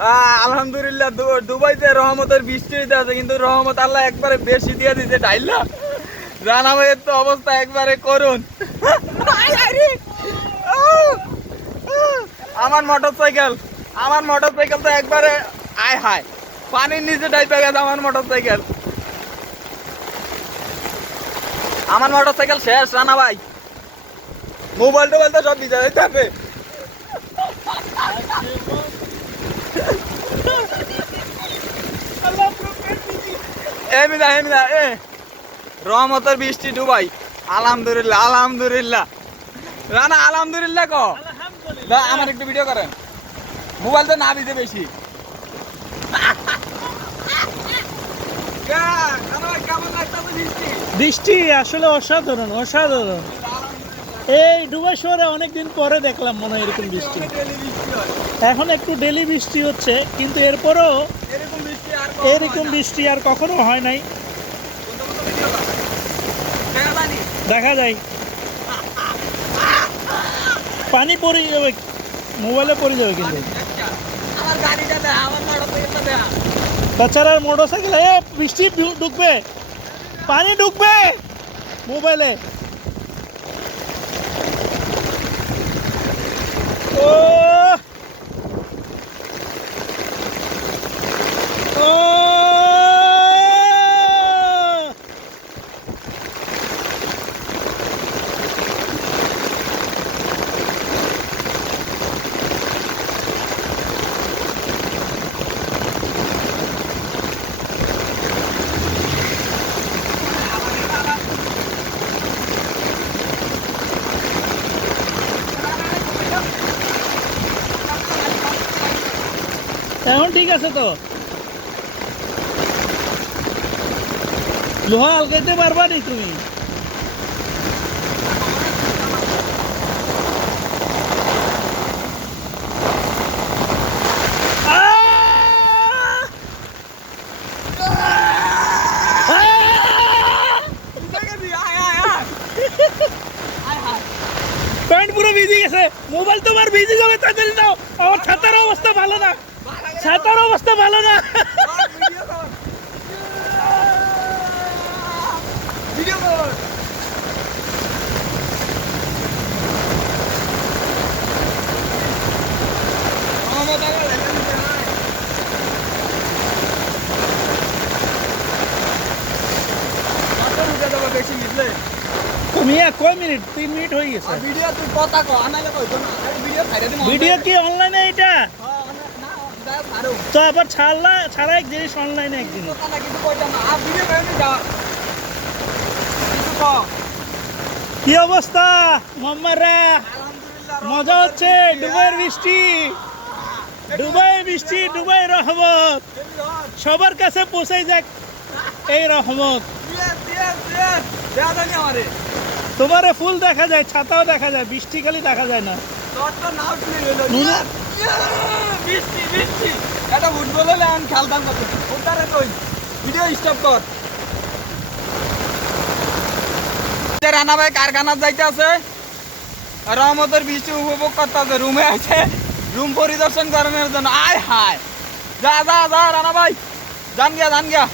আলহামদুলিল্লাহ দুবাইতে রহমতের বৃষ্টি হইতে আছে, কিন্তু রহমত আল্লাহ একবারে বেশি দিয়ে দিছে ডাইলা। রানা ভাইয়ের তো অবস্থা একবারে করুন। আমার মোটরসাইকেল তো একবারে আয় হায় পানির নিচে ডাইপে গেছে। আমার মোটরসাইকেল শেষ রানা ভাই, মোবাইল টোবাইল তো সব ভিজা যাবে। রহমতের বৃষ্টি দুবাই, আলহামদুলিল্লাহ রানা আলহামদুলিল্লাহ ক আমার একটু ভিডিও করেন, মোবাইল তো না ভিজে বেশি। বৃষ্টি আসলে অসাধারণ। এই দুবাই শহরে অনেকদিন পরে দেখলাম মনে হয় এরকম বৃষ্টি। এখন একটু ডেলি বৃষ্টি হচ্ছে, কিন্তু এরপরও এরকম বৃষ্টি আর কখনো হয় নাই। দেখা যায় পানি পড়ে যাবে, মোবাইলে পড়ে যাবে। কিন্তু তাছাড়া মোটরসাইকেল বৃষ্টি ঢুকবে, পানি ঢুকবে মোবাইলে। এখন ঠিক আছে তো, লোহা আলগাইতে পারবা নি তুমি? প্যান্ট পুরো ভিজে গেছে, মোবাইল তোমার ভিজে যাবে। তাড়াতাড়ি দাও, আমার ছাতার অবস্থা ভালো না। তুমি কয় মিনিট? 3 মিনিট হয়ে গেছে। ভিডিও কি অনলাইনে এটা? তো আবার ছাড়া এক জিনিস অনলাইনে একদিন। কি অবস্থা মাম্মারা? মজা হচ্ছে? দুবাইয়ের বৃষ্টি, দুবাই রহমত সবার কাছে পৌঁছে যাক। এই রহমত তোমারে ফুল দেখা যায়, ছাতাও দেখা যায়, বৃষ্টি খালি দেখা যায় না। রানা ভাই কারখানা যাইতে আছে, রহমতের বৃষ্টি উপভোগ করতে আছে। রুমে আছে, রুম পরিদর্শন করানোর জন্য। আয় হায়, যা রানা ভাই, জান গিয়া